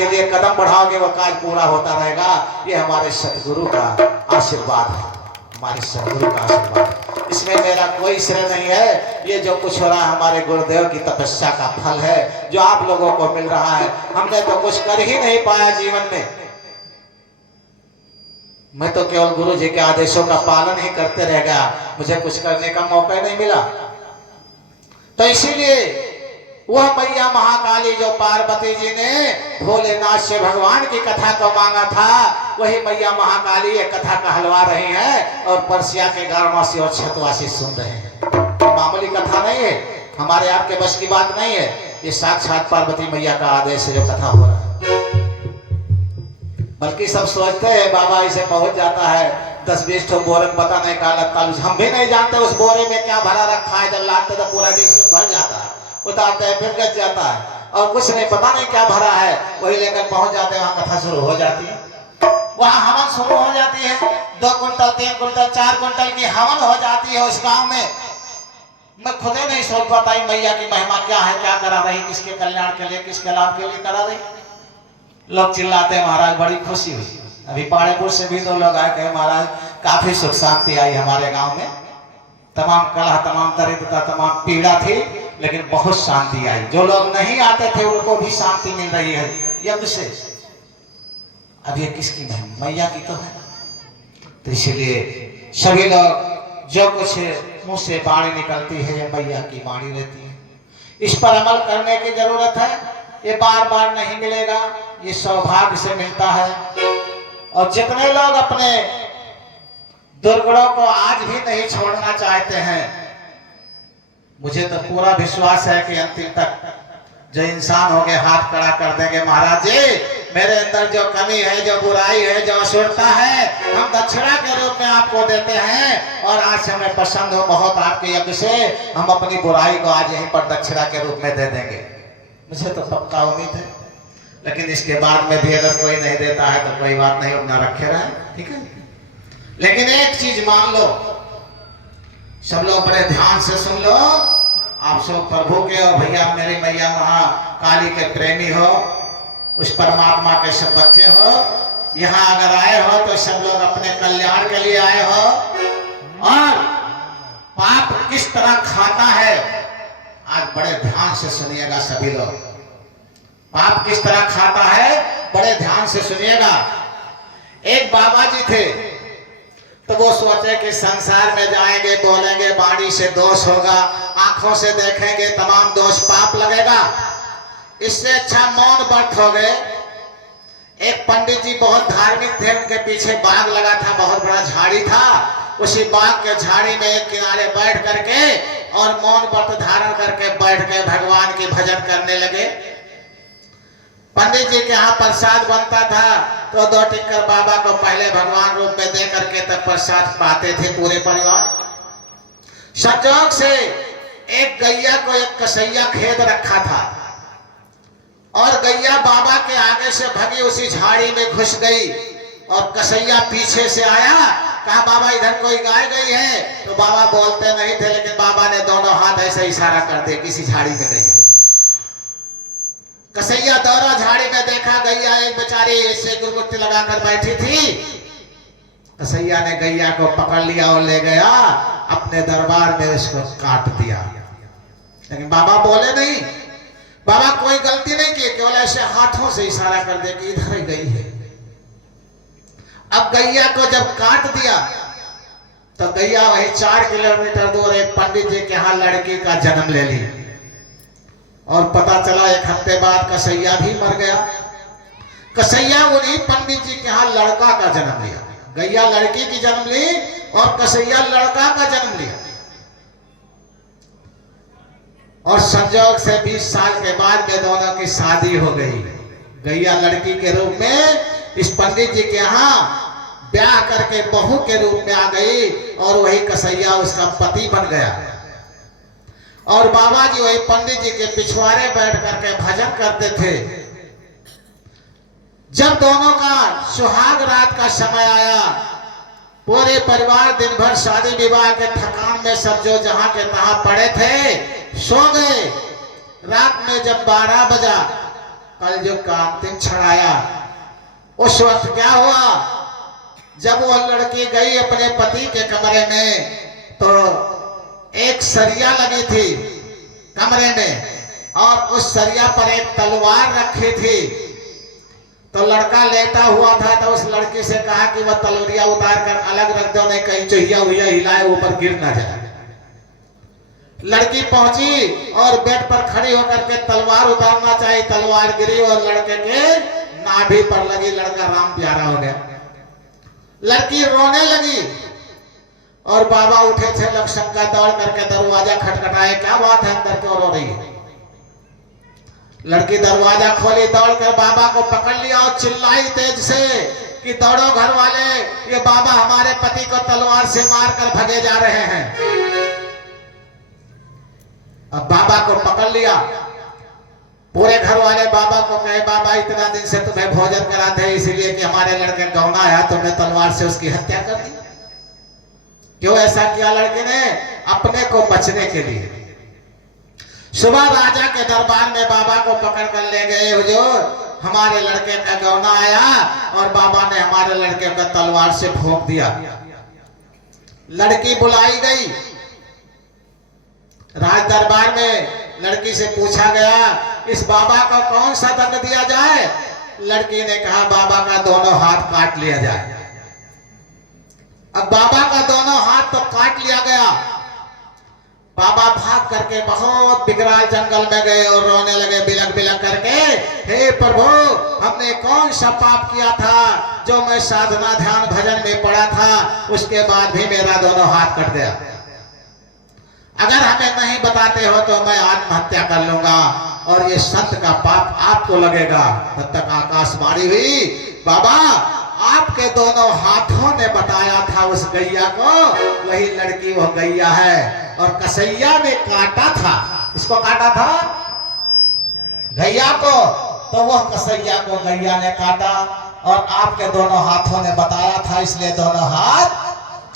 के लिए कदम बढ़ाओगे वो कार्य पूरा होता रहेगा। ये हमारे सतगुरु का आशीर्वाद है, हमारे सतगुरु का आशीर्वाद। इसमें मेरा कोई श्रेय नहीं है। ये जो कुछ हो रहा है हमारे गुरुदेव की तपस्या का फल है, जो आप लोगों को मिल रहा है। हमने तो कुछ कर ही नहीं पाया जीवन में। मैं तो केवल गुरु जी के आदेशों का पालन ही करते रह गया, मुझे कुछ करने का मौका नहीं मिला। तो इसीलिए वह मैया महाकाली जो पार्वती जी ने भोलेनाथ से भगवान की कथा को मांगा था, वही मैया महाकाली ये कथा कहलवा रही है और परसिया के गांववासी और छतवासी सुन रहे हैं। मामूली कथा नहीं है, हमारे आपके बस की बात नहीं है। ये साक्षात पार्वती मैया का आदेश से जो कथा हो रहा है। बल्कि सब सोचते हैं बाबा इसे पहुंच जाता है 10-20 ठो बोरे में, पता नहीं कहा लगता। हम भी नहीं जानते उस बोरे में क्या भरा रखा है। जब लाते तो पूरा डिश भर जाता है, उतारते हैं फिर गच जाता है और कुछ नहीं, पता नहीं क्या भरा है। वही लेकर पहुंच जाते हैं, वहां कथा शुरू हो जाती है, वहां हवन शुरू हो जाती है। 2 कुंटल 3 कुंटल 4 कुंटल की हवन हो जाती है उस गांव में। मैं खुदे नहीं सोच पाता मैया की महिमा क्या है, क्या करा रही, किसके कल्याण के लिए, किसके लाभ के लिए करा रही। लोग चिल्लाते हैं महाराज बड़ी खुशी हुई। अभी पाड़ेपुर से भी तो लोग आए, कहे महाराज काफी सुख शांति आई हमारे गांव में। तमाम कलह, तमाम दरिद्रता, तमाम पीड़ा थी, लेकिन बहुत शांति आई। जो लोग नहीं आते थे उनको भी शांति मिल रही है यज्ञ से। अब ये किसकी महिमा, मैया की तो है। तो इसलिए सभी लोग जो कुछ मुंह से वाणी निकलती है ये मैया की वाणी रहती है। इस पर अमल करने की जरूरत है। ये बार बार नहीं मिलेगा, ये सौभाग्य से मिलता है। और जितने लोग अपने दुर्गुणों को आज भी नहीं छोड़ना चाहते हैं, मुझे तो पूरा विश्वास है कि अंतिम तक जो इंसान होंगे हाथ खड़ा कर देंगे, महाराज जी मेरे अंदर जो कमी है, जो बुराई है, जो असुरता है, हम दक्षिणा के रूप में आपको देते हैं। और आज हमें पसंद हो बहुत आपके यज्ञ से, हम अपनी बुराई को आज यहीं पर दक्षिणा के रूप में दे देंगे। मुझे तो पक्का उम्मीद है। लेकिन इसके बाद में भी अगर कोई नहीं देता है तो कोई बात नहीं, अपना रखे रहे, ठीक है। लेकिन एक चीज मान लो, सब लोग बड़े ध्यान से सुन लो। आप सब प्रभु के और भैया मेरी मैया महाकाली के प्रेमी हो, उस परमात्मा के सब बच्चे हो। यहाँ अगर आए हो तो सब लोग अपने कल्याण के लिए आए हो। और पाप किस तरह खाता है आज बड़े ध्यान से सुनिएगा सभी लोग। पाप किस तरह खाता है बड़े ध्यान से सुनिएगा। एक बाबा जी थे, तो वो सोचे कि संसार में जाएंगे, बोलेंगे, वाणी से दोष होगा, आंखों से देखेंगे तमाम दोष, पाप लगेगा। इससे अच्छा मौन व्रत हो गए। एक पंडित जी बहुत धार्मिक थे, उनके पीछे बाग लगा था, बहुत बड़ा झाड़ी था। उसी बाग के झाड़ी में एक किनारे बैठ करके और मौन व्रत धारण करके बैठ के भगवान की भजन करने लगे। पंडित जी के यहाँ प्रसाद बनता था तो 2 टिक्कर बाबा को पहले भगवान रूप में दे करके तब प्रसाद पाते थे पूरे परिवार। संजोग से एक गैया को एक कसैया खेद रखा था और गैया बाबा के आगे से भगी, उसी झाड़ी में घुस गई और कसैया पीछे से आया। कहा बाबा इधर कोई गाय गई है, तो बाबा बोलते नहीं थे, लेकिन बाबा ने दोनों हाथ ऐसे इशारा कर दिए किसी झाड़ी में गई। कसैया दौड़ा झाड़ी में, देखा गैया एक बेचारी ऐसे गुरगुट्टी लगाकर बैठी थी। कसैया ने गैया को पकड़ लिया और ले गया अपने दरबार में, उसको काट दिया। लेकिन बाबा बोले नहीं, बाबा कोई गलती नहीं की, केवल ऐसे हाथों से इशारा कर दे कि इधर ही गई है। अब गैया को जब काट दिया तो गैया वही 4 किलोमीटर दूर एक पंडित जी के यहाँ लड़की का जन्म ले ली। और पता चला 1 हफ्ते बाद कसैया भी मर गया। कसैया उन्हीं पंडित जी के यहाँ लड़का का जन्म लिया। गैया लड़की की जन्म ली और कसैया लड़का का जन्म लिया। और संजोग से 20 साल के बाद में दोनों की शादी हो गई। गैया लड़की के रूप में इस पंडित जी के यहाँ ब्याह करके बहू के रूप में आ गई और वही कसैया उसका पति बन गया। और बाबा जी वही पंडित जी के पिछवाड़े बैठ करके भजन करते थे। जब दोनों का सुहाग रात का समय आया, पूरे परिवार दिन भर शादी विवाह के थकान में सब जो जहां के तहां पड़े थे, सो गए। रात में जब 12 बजा कल जो का अंतिम क्षण आया, उस वक्त क्या हुआ, जब वो लड़की गई अपने पति के कमरे में तो एक सरिया लगी थी कमरे में और उस सरिया पर एक तलवार रखी थी। तो लड़का लेटा हुआ था तो उस लड़की से कहा कि वह तलवरिया उतार कर अलग रख दो, नहीं कहीं चुहिया हुआ हिलाए ऊपर गिर ना जाए। लड़की पहुंची और बेड पर खड़ी होकर के तलवार उतारना चाहिए, तलवार गिरी और लड़के के नाभि पर लगी, लड़का राम प्यारा हो गया। लड़की रोने लगी और बाबा उठे थे, लक्षणका दौड़ करके दरवाजा खटखटाए, क्या बात है अंदर क्यों रो रही है। लड़की दरवाजा खोली, दौड़कर बाबा को पकड़ लिया और चिल्लाई तेज से कि दौड़ो घर वाले, ये बाबा हमारे पति को तलवार से मारकर भगे जा रहे हैं। अब बाबा को पकड़ लिया, पूरे घर वाले बाबा को कहे बाबा इतना दिन से तुम्हें भोजन कराते हैं इसलिए कि हमारे लड़के गौना आया, तुमने तलवार से उसकी हत्या कर दी। क्यों ऐसा किया लड़के ने? अपने को बचने के लिए। सुबह राजा के दरबार में बाबा को पकड़ कर ले गए, हुजूर हमारे लड़के का गौना आया और बाबा ने हमारे लड़के को तलवार से भोंक दिया। लड़की बुलाई गई राज दरबार में, लड़की से पूछा गया इस बाबा को कौन सा दंड दिया जाए। लड़की ने कहा बाबा का दोनों हाथ काट लिया जाए। अब बाबा का दोनों हाथ तो काट लिया गया। बाबा भाग करके बहुत बिकराल जंगल में गए और रोने लगे बिलक बिलक करके, हे प्रभु हमने कौन सा पाप किया था जो मैं साधना ध्यान भजन में पड़ा था, उसके बाद भी मेरा दोनों हाथ कट गया। अगर हमें नहीं बताते हो तो मैं आत्महत्या कर लूंगा और ये संत का पाप आपको लगेगा। तब तक आकाशवाणी हुई, बाबा आपके दोनों हाथों ने बताया था उस गैया को, वही लड़की वो गैया है। और कसैया ने काटा था, इसको काटा था गैया को, तो वह कसैया को गैया ने काटा और आपके दोनों हाथों ने बताया था इसलिए दोनों हाथ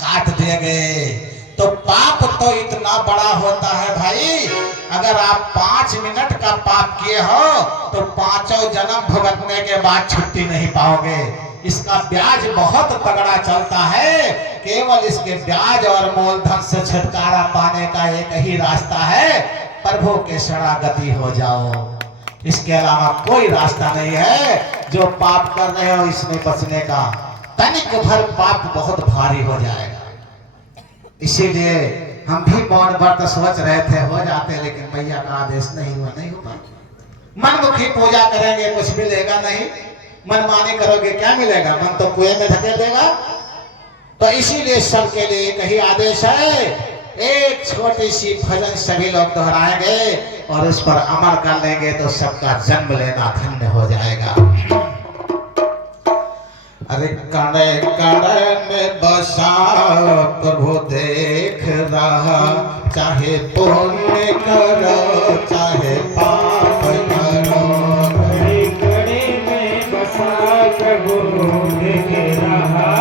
काट दिए गए। तो पाप तो इतना बड़ा होता है भाई, अगर आप 5 मिनट का पाप किए हो तो 5 जन्म भुगतने के बाद छुट्टी नहीं पाओगे। इसका ब्याज बहुत तगड़ा चलता है, केवल इसके ब्याज और मूलधन से छुटकारा पाने का एक ही रास्ता है, प्रभु के शरणागति हो जाओ। इसके अलावा कोई रास्ता नहीं है। जो पाप कर रहे हो इसमें बचने का, तनिक भर पाप बहुत भारी हो जाएगा। इसीलिए हम भी मौन व्रत सोच रहे थे हो जाते, लेकिन भैया का आदेश नहीं हुआ, नहीं होगा। मनमुखी पूजा करेंगे कुछ मिलेगा नहीं, मनमानी करोगे क्या मिलेगा, मन तो कुएं में धकेल देगा। तो इसीलिए सबके लिए एक ही आदेश है, एक छोटी सी भजन सभी लोग दोहराएंगे और उस पर अमल कर लेंगे तो सबका जन्म लेना धन्य हो जाएगा। अरे कड़े कड़े में बसा प्रभु देख रहा, चाहे पुण्य करो चाहे पाप करो। कड़े कड़े में बसा प्रभु देख रहा,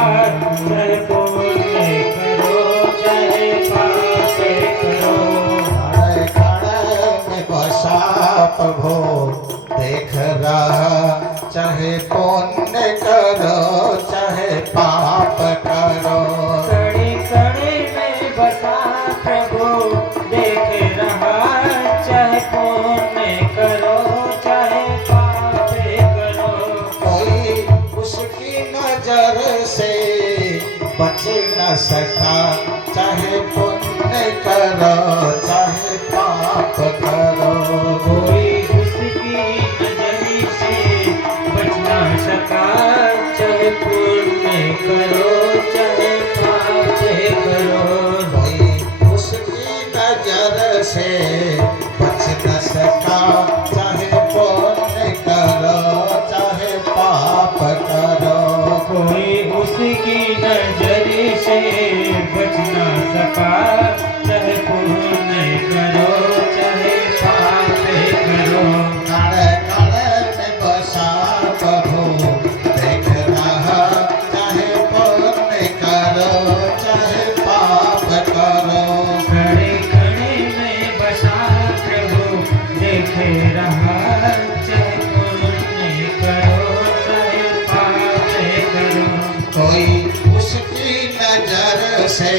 चाहे पुण्य करो चाहे पाप करो। कड़े कड़े में बसा प्रभु देख रहा, चाहे पुण्य करो चाहे पाप करो। कड़े कड़े में बसा प्रभु देख रहा, चाहे पुण्य करो चाहे पाप करो। कोई उसकी नजर से बच न सका, चाहे पुण्य करो चाहे पाप करो। कोई उसकी नजर से बच न सका, चाहे पुण्य करो चाहे पाप करो। कोई उसकी नजर से बच न सका, चाहे पुण्य करो चाहे पाप करो। कोई उसकी नजर से बच न सका, चाहे पुण्य करो चाहे पाप से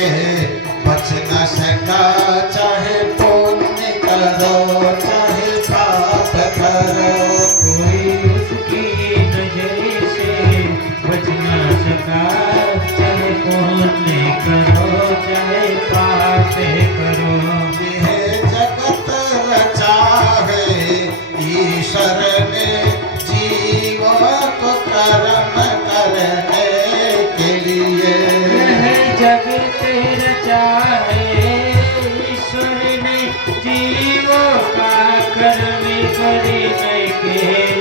बच न सका, चाहे पुण्य करो चाहे पाप करो। कोई उसकी नजर से बच ना सका, चाहे पुण्य करो चाहे पाप करो। यह जगत रचा है ईश्वर ने जीवों को कर्म करने के लिए। यह जगत रचा है ईश्वर ने जीवों का कर्म करने के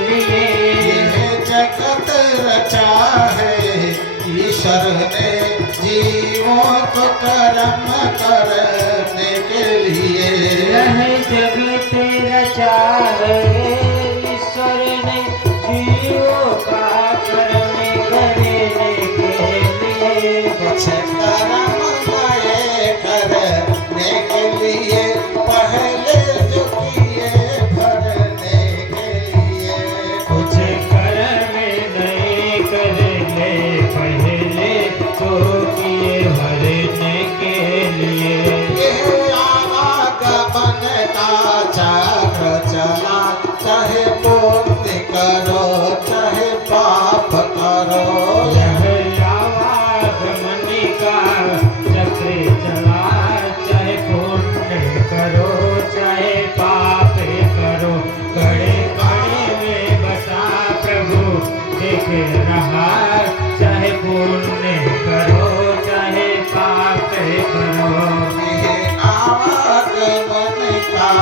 लिए। यह जगत रचा है ईश्वर ने जीवों को कर्म करने के लिए। यह जगत रचा है ईश्वर ने जीवों का कर्म करने के लिए। कुछ कर्म नए करने के लिए, पहले जो किए भरने के लिए। कुछ कर्म नहीं करने पहले तो किए भरने के लिए। यह आवागमन का चक्र चला, चाहे पुण्य करो चाहे पाप करो। यह आवागमन का चक्र चला, चाहे पुण्य करो चाहे पाप करो। कड़े कड़े में बसा प्रभु देख रहा, चाहे पुण्य करो चाहे पाप करो। यह आवागमन का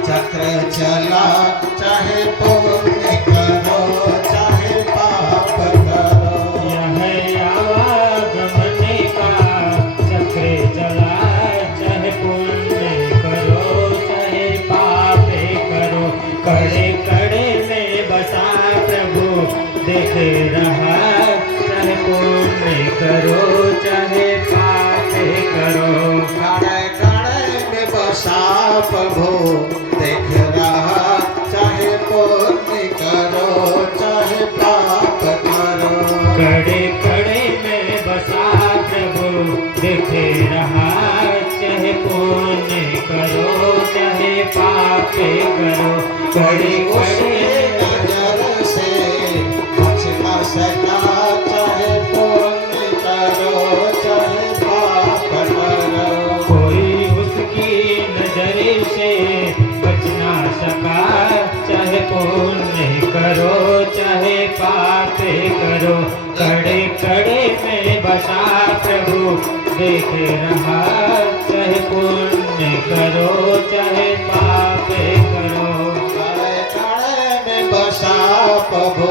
चक्र चला, चाहे पुण्य करो चाहे पाप करो। यह आवागमन का चक्र चला, चाहे पुण्य करो चाहे पाप करो। कड़े कड़े में बसा प्रभु देख रहा, चाहे पुण्य करो चाहे पाप करो। कड़े कड़े में बसा प्रभु देख रहा, चाहे पुण्य करो चाहे पाप करो। कड़े कड़े में बसा प्रभु देख रहा, चाहे पुण्य करो चाहे पाप करो। कड़े उसके कड़े नजर से बच न सका, चाहे पुण्य करो चाहे पाप करो। कोई उसकी नजर से बच ना सका, चाहे पुण्य करो चाहे पाप करो। कड़े कड़े में बसा प्रभु देख रहा, चाहे पुण्य करो चाहे पाप करो। कड़े कड़े में बसा प्रभु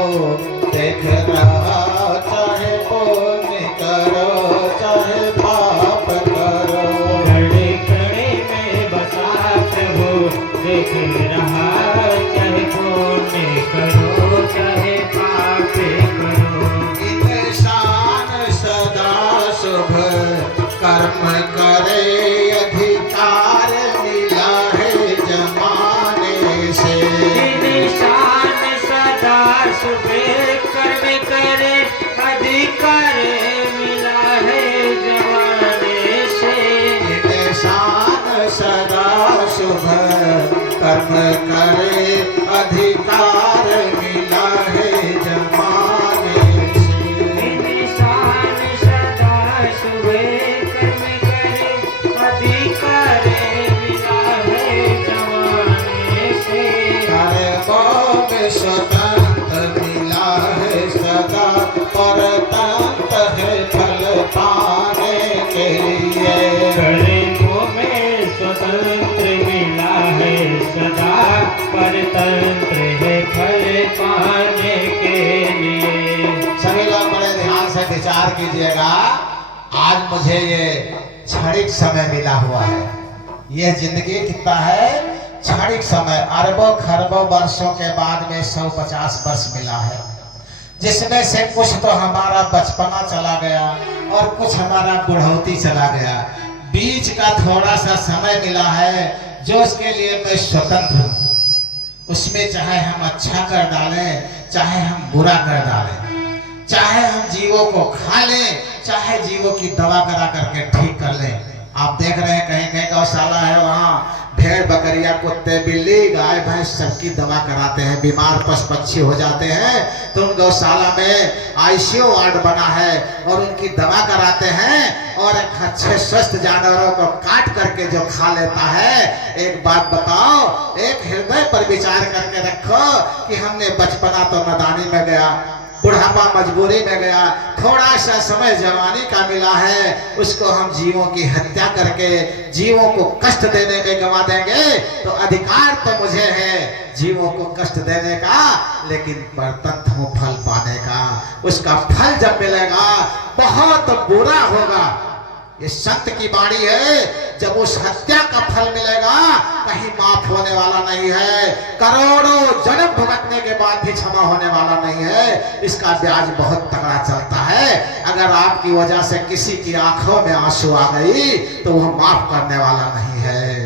देख रहा, चाहे पुण्य करो चाहे पाप करो। कड़े कड़े में बसा प्रभु देख रहा, चाहे पुण्य करो चाहे पाप करो। इंसान सदा शुभ कर्म करे, अधिकार मिला है जमाने से। निशान सदा शुभ कर्म करे, अधिकार मिला है जमाने से। इंसान सदा शुभ कर्म करे, अधिकार मिला है जमाने से। निशान सदा शुभ कर्म करे, अधिकार मिला है जमाने से। कर्मों में स्वतंत्र मिला है सदा, परतंत्र है फल पाने के लिए। कर्मों में स्वतंत्र मिला है सदा, परतंत्र है फल पाने के लिए। सभी लोग बड़े ध्यान से विचार कीजिएगा। आज मुझे ये क्षणिक समय मिला हुआ है। यह जिंदगी कितना है? क्षणिक समय। अरबों खरबों वर्षों के बाद में 150 वर्ष मिला है, जिसमें से कुछ तो हमारा बचपना चला गया और कुछ हमारा बुढ़ौती चला गया। बीच का थोड़ा सा समय मिला है जो उसके लिए मैं स्वतंत्र हूँ। उसमें चाहे हम अच्छा कर डालें, चाहे हम बुरा कर डालें, चाहे हम जीवों को खा लें, चाहे जीवों की दवा करा करके ठीक कर लें। आप देख रहे हैं कहीं कहीं गौशाला है, वहाँ भेड़ बकरियां कुत्ते बिल्ली गाय भैंस सबकी दवा कराते हैं। बीमार पशु पक्षी हो जाते हैं तो उन गौशाला में आईसीयू वार्ड बना है और उनकी दवा कराते हैं। और अच्छे स्वस्थ जानवरों को काट करके जो खा लेता है, एक बात बताओ, एक हृदय पर विचार करके रखो कि हमने बचपना तो नादानी में गया, बुढ़ापा मजबूरी में गया, थोड़ा सा समय जवानी का मिला है, उसको हम जीवों की हत्या करके जीवों को कष्ट देने में गंवा देंगे। तो अधिकार तो मुझे है जीवों को कष्ट देने का, लेकिन बर्तन हूँ फल पाने का। उसका फल जब मिलेगा बहुत बुरा होगा। ये संत की वाणी है, जब उस हत्या का फल मिलेगा कहीं माफ होने वाला नहीं है, करोड़ों जन्म भुगतने के बाद भी क्षमा होने वाला नहीं है। इसका ब्याज बहुत तगड़ा चलता है। अगर आपकी वजह से किसी की आंखों में आंसू आ गई तो वह माफ करने वाला नहीं है।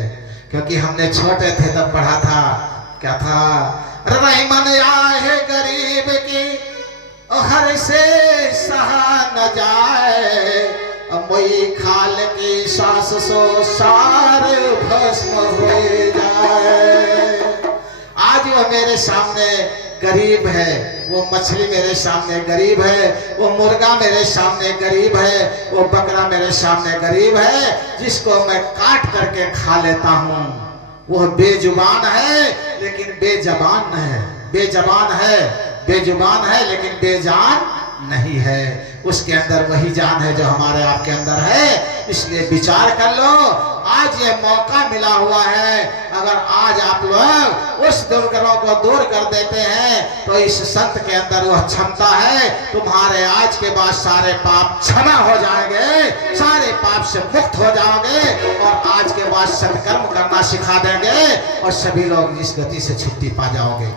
क्योंकि हमने छोटे थे तब पढ़ा था, क्या था, रहीमन आए गरीब की हर से सहा न जाए, मई खाल की सांस सो सार भस्म हो जाए। आज वो मेरे सामने गरीब है, वो मछली मेरे सामने गरीब है, वो मुर्गा मेरे सामने गरीब है, वो बकरा मेरे सामने गरीब है, जिसको मैं काट करके खा लेता हूँ। वो बेजुबान है लेकिन बेजबान है, बेजबान है, बेजुबान है लेकिन बेजान नहीं है। उसके अंदर वही जान है जो हमारे आपके अंदर है। इसलिए विचार कर लो, आज ये मौका मिला हुआ है। अगर आज आप लोग उस दुर्गुणों को दूर कर देते हैं तो इस संत के अंदर वह क्षमता है, तुम्हारे आज के बाद सारे पाप क्षमा हो जाएंगे, सारे पाप से मुक्त हो जाओगे और आज के बाद सत्कर्म करना सिखा देंगे और सभी लोग इस गति से छुट्टी पा जाओगे।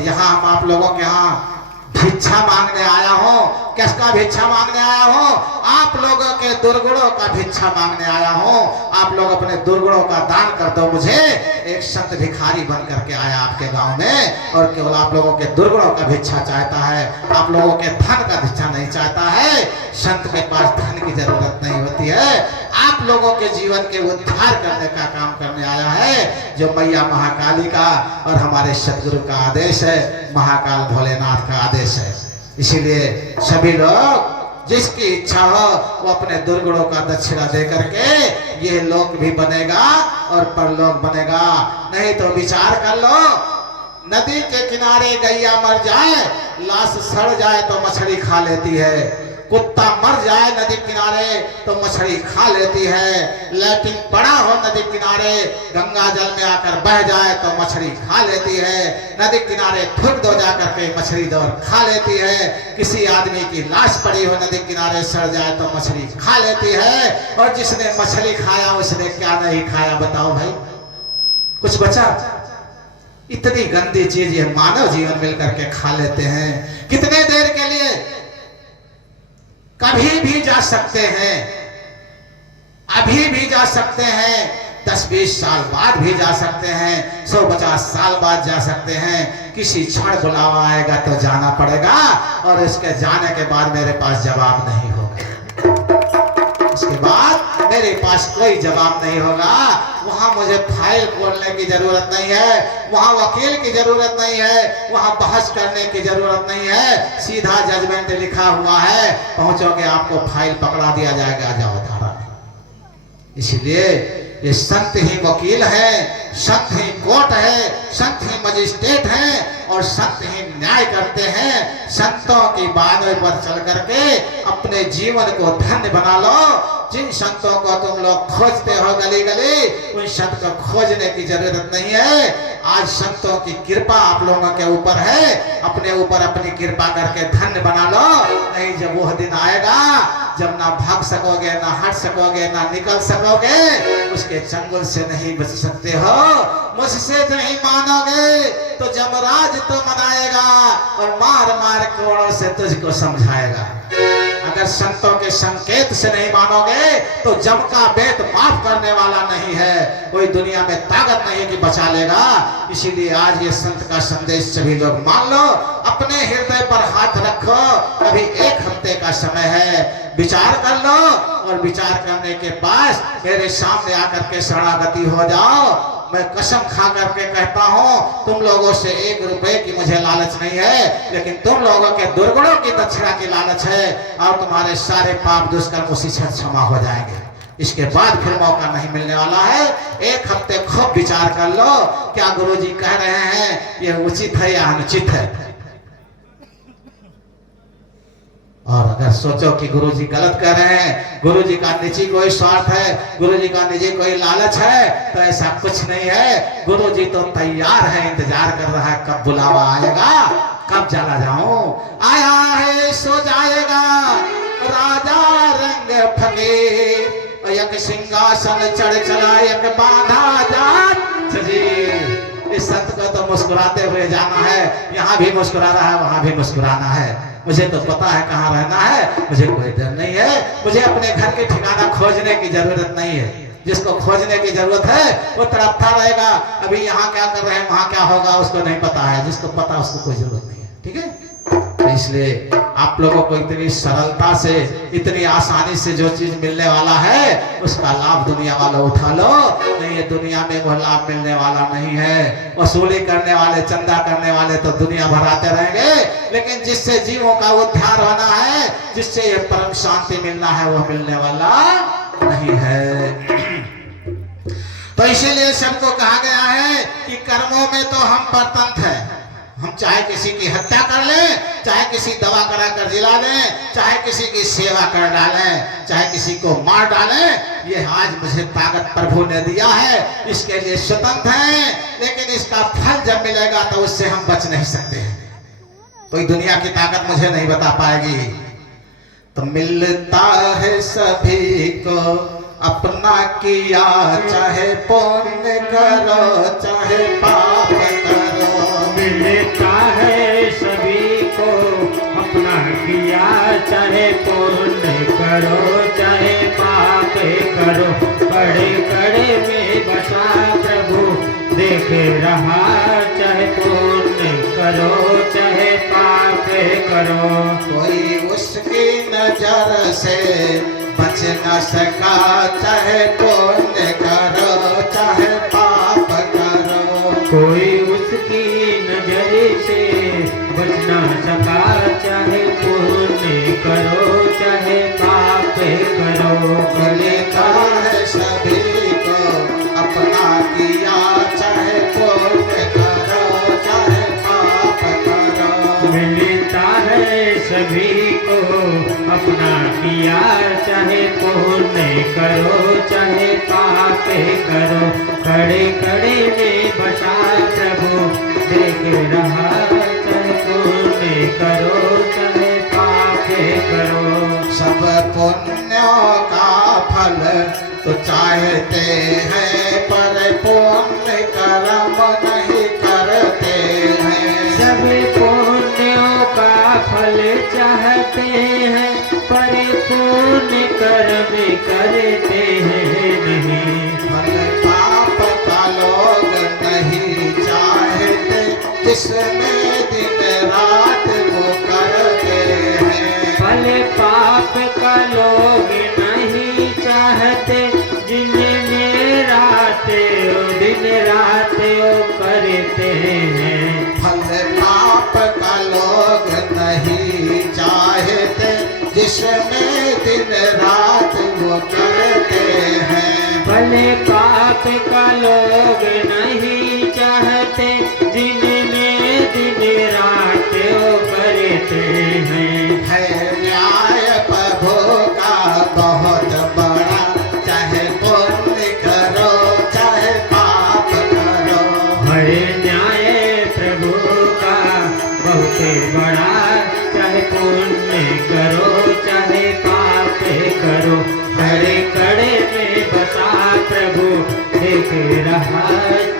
यहाँ हम आप लोगों के यहाँ भिक्षा मांगने आया हूँ। किसका भिक्षा मांगने आया हूँ? आप लोगों के दुर्गुणों का भिक्षा मांगने आया हूँ। आप लोग अपने दुर्गुणों का दान कर दो मुझे। एक संत भिखारी बन करके आया आपके गांव में और केवल आप लोगों के दुर्गुणों का भिक्षा चाहता है, आप लोगों के धन का भिक्षा नहीं चाहता है। संत के पास धन की जरूरत नहीं होती है, आप लोगों के जीवन के उद्धार करने का काम करने आया है, जो मैया महाकाली का और हमारे सदगुरु का आदेश है, महाकाल भोलेनाथ का आदेश है। इसीलिए सभी लोग जिसकी इच्छा हो वो अपने दुर्गुणों का दक्षिणा दे करके ये लोक भी बनेगा और परलोक बनेगा। नहीं तो विचार कर लो, नदी के किनारे गैया मर जाए, लाश सड़ जाए तो मछली खा लेती है, कुत्ता मर जाए नदी किनारे तो मछली खा लेती है, लेकिन बड़ा हो नदी किनारे गंगा जल में आकर बह जाए तो मछली खा लेती है, नदी किनारे थूक दो जाकर के मछली दौड़ खा लेती है, किसी आदमी की लाश पड़ी हो नदी किनारे सड़ जाए तो मछली खा लेती है। और जिसने मछली खाया उसने क्या नहीं खाया बताओ भाई, कुछ बचा? इतनी गंदी चीज ये मानव जीवन मिलकर के खा लेते हैं। कितने देर के लिए? कभी भी जा सकते हैं, अभी भी जा सकते हैं, 10-20 साल बाद भी जा सकते हैं, 150 साल बाद जा सकते हैं। किसी क्षण बुलावा आएगा तो जाना पड़ेगा और इसके जाने के बाद मेरे पास जवाब नहीं होगा। इसके बाद मेरे पास कोई जवाब नहीं होगा। वहां मुझे फाइल खोलने की जरूरत नहीं है, वहां वकील की जरूरत नहीं है, वहां बहस करने की जरूरत नहीं है। सीधा जजमेंट लिखा हुआ है, पहुंचोगे आपको फाइल पकड़ा दिया जाएगा, जाओ धारा। इसलिए ये संत ही वकील है, संत ही कोर्ट है, संत ही मजिस्ट्रेट है और संत ही न्याय करते हैं। संतों की बातों पर चल करके अपने जीवन को धन्य बना लो। जिन संतों को तुम लोग खोजते हो गली गली, उन संत को खोजने की जरूरत नहीं है। आज संतों की कृपा आप लोगों के ऊपर है, अपने ऊपर अपनी कृपा करके धन्य बना लो। नहीं, जब वह दिन आएगा जब ना भाग सकोगे, ना हट सकोगे, ना निकल सकोगे, उसके चंगुल से नहीं बच सकते हो। मुझसे नहीं मानोगे तो जमराज तो मनाएगा और मार मार कोड़ों से तुझको समझाएगा। अगर संतों के संकेत से नहीं मानोगे तो जम का बेट माफ करने वाला नहीं है, कोई दुनिया में ताकत नहीं कि बचा लेगा। इसीलिए आज ये संत का संदेश सभी लोग मान लो, अपने हृदय पर हाथ रखो। कभी एक हफ्ते का का समय है, विचार कर लो और विचार करने के बाद मेरे सामने आकर के शरणागति हो जाओ। मैं कसम खा करके कहता हूँ, तुम लोगों से 1 रुपए की मुझे लालच नहीं है, लेकिन तुम लोगों के दुर्गुणों की दक्षिणा की लालच है और तुम्हारे सारे पाप दुष्कर्म उसी से क्षमा हो जाएंगे। इसके बाद फिर मौका नहीं मिलने वाला है। 1 हफ्ते खूब विचार कर लो, क्या गुरुजी कह रहे हैं ये उचित है या अनुचित है। और अगर सोचो कि गुरुजी गलत कर रहे हैं, गुरुजी का निजी कोई स्वार्थ है, गुरुजी का निजी कोई लालच है, तो ऐसा कुछ नहीं है। गुरुजी तो तैयार है, इंतजार कर रहा है कब बुलावा आएगा, कब चला जाऊं। आया है सो जाएगा राजा रंग फकीर, एक सिंहासन चढ़ चला एक बांधा जात जी। इस संत को तो मुस्कुराते हुए जाना है, यहाँ भी मुस्कुराना है, वहां भी मुस्कुराना है। मुझे तो पता है कहाँ रहना है, मुझे कोई डर नहीं है। मुझे अपने घर के ठिकाना खोजने की जरूरत नहीं है। जिसको खोजने की जरूरत है वो तड़पता रहेगा, अभी यहाँ क्या कर रहे हैं वहां क्या होगा उसको नहीं पता है। जिसको पता उसको कोई जरूरत नहीं है, ठीक है। तो इसलिए आप लोगों को इतनी सरलता से, इतनी आसानी से जो चीज मिलने वाला है उसका लाभ दुनिया वालों उठा लो। नहीं, ये दुनिया में वो लाभ मिलने वाला नहीं है। वसूली करने वाले, चंदा करने वाले तो दुनिया भर आते रहेंगे, लेकिन जिससे जीवों का उद्धार होना है, जिससे ये परम शांति मिलना है, वो मिलने वाला नहीं है। तो इसीलिए सबको कहा गया है कि कर्मों में तो हम परतंत्र हैं। हम चाहे किसी की हत्या कर लें, चाहे किसी दवा करा कर जिला दें, चाहे किसी की सेवा कर डालें, चाहे किसी को मार डालें, ये आज मुझे ताकत प्रभु ने दिया है, इसके लिए स्वतंत्र हैं। लेकिन इसका फल जब मिलेगा तो उससे हम बच नहीं सकते हैं। कोई दुनिया की ताकत मुझे नहीं बता पाएगी। तो मिलता है सभी को अपना किया, चाहे पुण्य करो चाहे पाप करो। मिलता है सभी को अपना किया, चाहे पुण्य करो चाहे पाप करो। कड़े कड़े में बसा प्रभु देख रहा, चाहे पुण्य करो चाहे पाप करो। कोई उसकी नजर से बच न सका, चाहे पुण्य करो चाहे पाप करो। कोई उसकी नजर से बच न सका, चाहे पुण्य करो चाहे पाप करो। मिलता है सभी को अपना किया, चाहे पुण्य करो चाहे पाप करो। मिलता है सभी को अपना किया, चाहे पुण्य करो चाहे पाप करो। कड़े कड़े में बसा प्रभु देख रहा, चाहे पुण्य करो चाहे पाप करो। सब पुण्यों का फल तो चाहते हैं, पर पुण्य कर्म नहीं करते हैं। सब पुण्यों का फल चाहते हैं, पर पुण्य कर्म करते हैं नहीं। फल पाप का लोग नहीं चाहते, जिसमें दिन रात वो करते हैं। फल पाप का लोग नहीं चाहते, जिनमें रात दिन रात वो करते हैं। फल पाप का लोग नहीं चाहते, जिसमें दिन रात वो करते हैं। फल पाप का लोग नहीं चाहते, जिनमें दिन रात वो करते हैं। है न्याय प्रभु का बहुत बड़ा, चाहे पुण्य करो चाहे पाप करो। है न्याय प्रभु का बहुत बड़ा, चाहे पुण्य करो चाहे पाप करो। कड़े कड़े में बसा प्रभु देख रहा,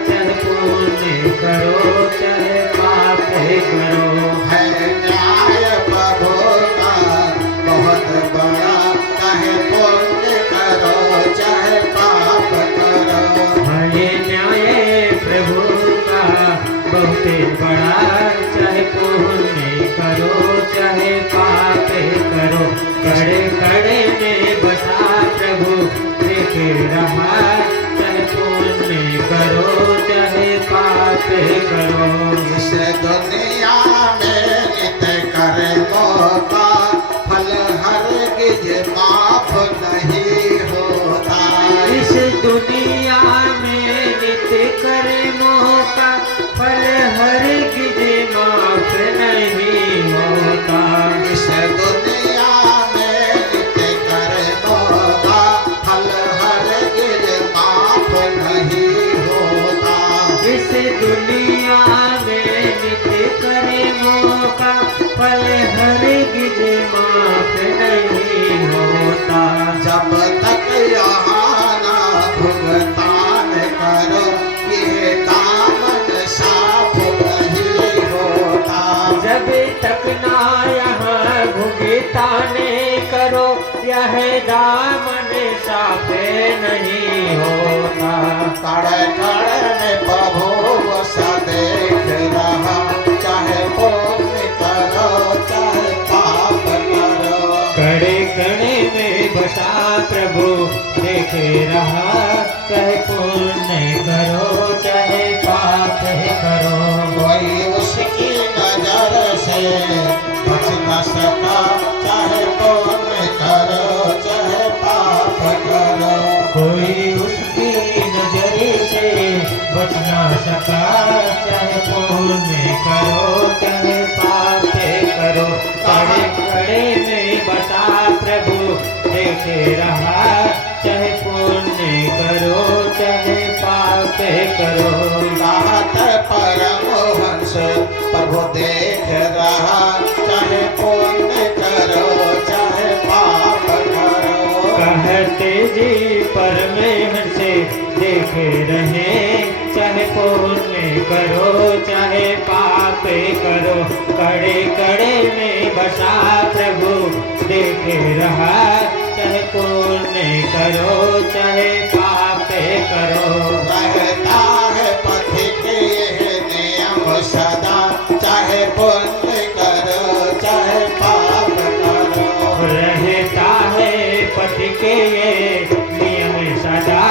चाहे पुण्य करो चाहे पाप करो। है न्याय प्रभु का बहुत बड़ा, चाहे पुण्य करो चाहे पाप करो। है न्याय प्रभु का बहुत बड़ा, चाहे पुण्य करो चाहे पाप करो। फल हरगिज माफ नहीं होता। जब तक यहाँ ना भुगतान करो ये दामन साफ नहीं होता। जब तक ना यहाँ भुगताने करो यह दामन साफ नहीं होता। कड़ कड़ में प्रभु सा देख रहा, चाहे पुण्य करो चाहे पाप करो। कड़े कड़े में बसा प्रभु देखे रहा, चाहे पुण्य करो चाहे पाप करो। कोई उसकी नजर से बच न सका, चाहे पुण्य करो चाहे पाप करो। कोई उसकी नजर से बच ना सका, चाहे पुण्य करो चाहे पाप करो। कड़े कड़े में बसा प्रभु देखे रहा, चाहे पुण्य करो चाहे पाप करो। राहत परमहंस प्रभु देख रहा, चाहे पुण्य करो चाहे पाप करो। कहते जी परमेहंस देख रहे, चाहे पुण्य करो चाहे पाप करो। कड़े कड़े में बसा प्रभु देख रहा, चाहे पुण्य करो चाहे पाप करो। रहता है पथ के नियम सदा, चाहे पुण्य करो चाहे पाप करो। रहता है पथ के नियम सदा,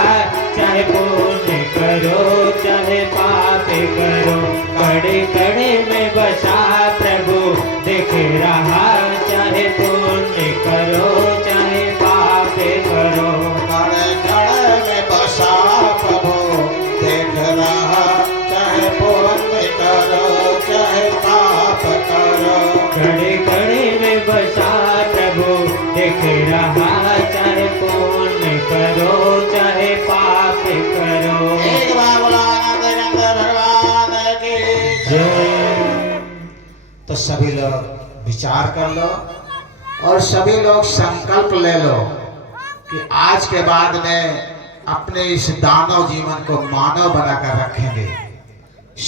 चाहे पुण्य करो चाहे पाप करो। कड़े कड़े में बसा प्रभु देख रहा, चाहे पुण्य करो चाहे पाप करो। कड़ कड़ में बसा प्रभु देख रहा, चाहे पुण्य करो चाहे पाप करो। कड़े कड़े में बसा प्रभु देख रहा, चाहे पुण्य करो चाहे पाप करो। एक बार बोला आनंद भगवान की जय। तो सभी लोग विचार कर लो और सभी लोग संकल्प ले लो कि आज के बाद में अपने इस दानव जीवन को मानव बनाकर रखेंगे।